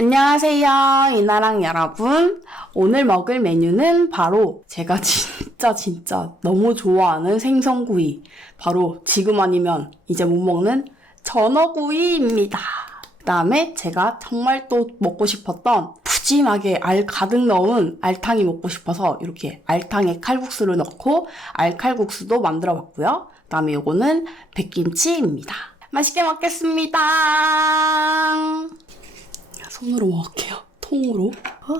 안녕하세요, 이나랑 여러분. 오늘 먹을 메뉴는 바로 제가 진짜 진짜 너무 좋아하는 생선구이. 바로 지금 아니면 이제 못 먹는 전어구이입니다. 그 다음에 제가 정말 또 먹고 싶었던 푸짐하게 알 가득 넣은 알탕이 먹고 싶어서 이렇게 알탕에 칼국수를 넣고 알칼국수도 만들어 봤고요. 그 다음에 요거는 백김치입니다. 맛있게 먹겠습니다. 손으로 먹을게요. 통으로. 너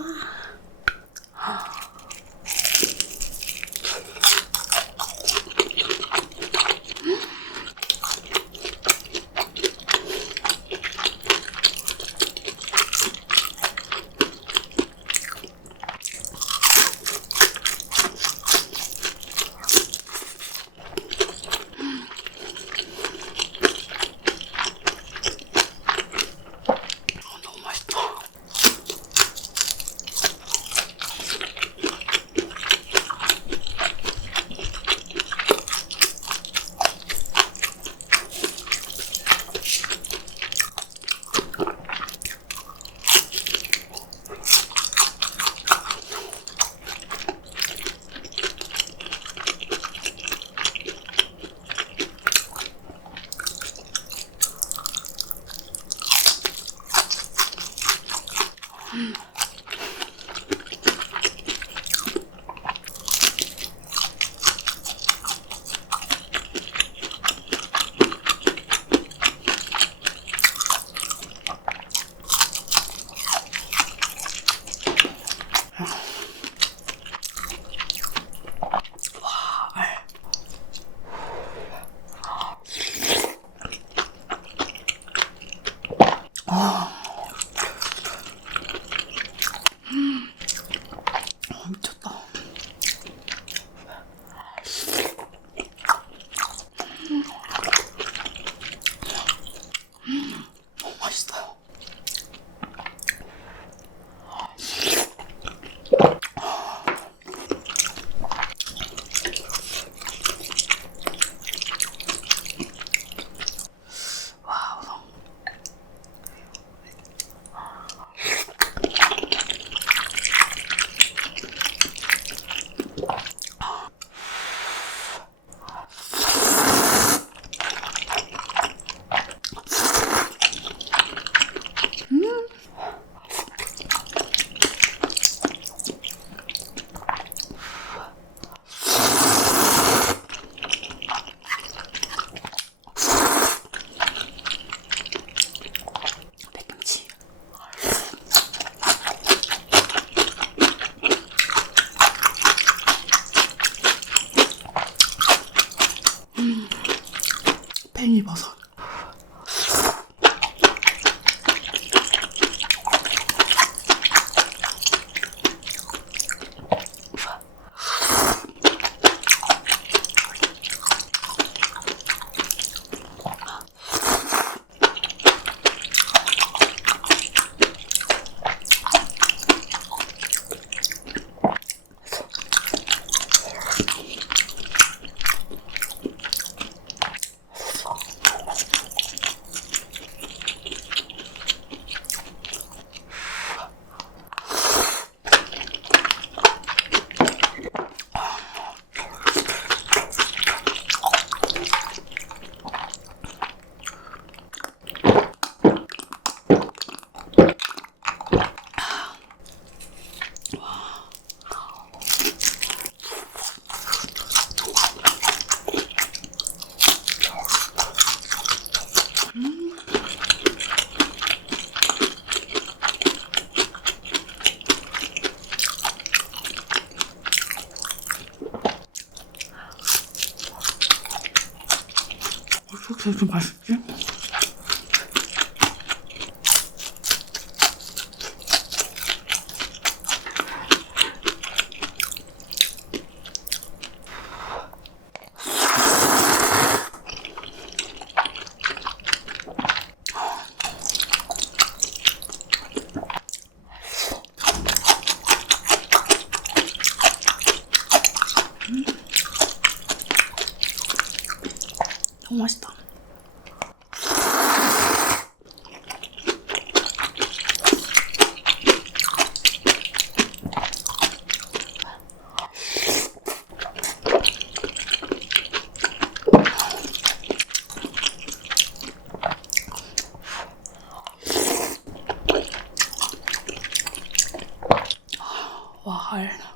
어떻게 이렇게 맛있지? 너무 맛있다. 와, 알.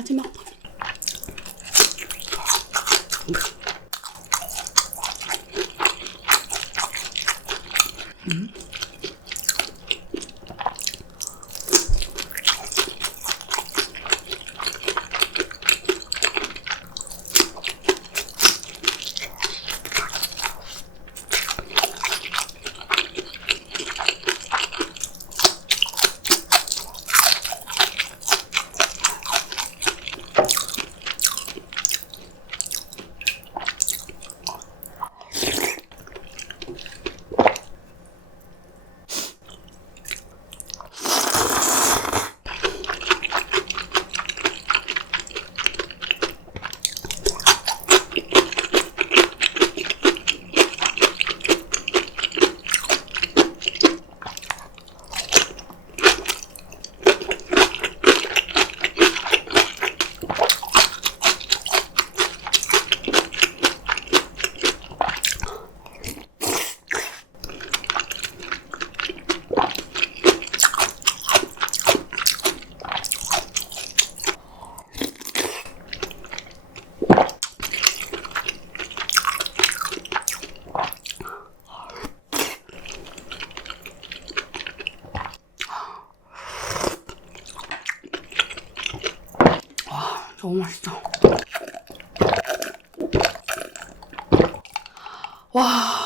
마지막 번. 너무 맛있어. 와,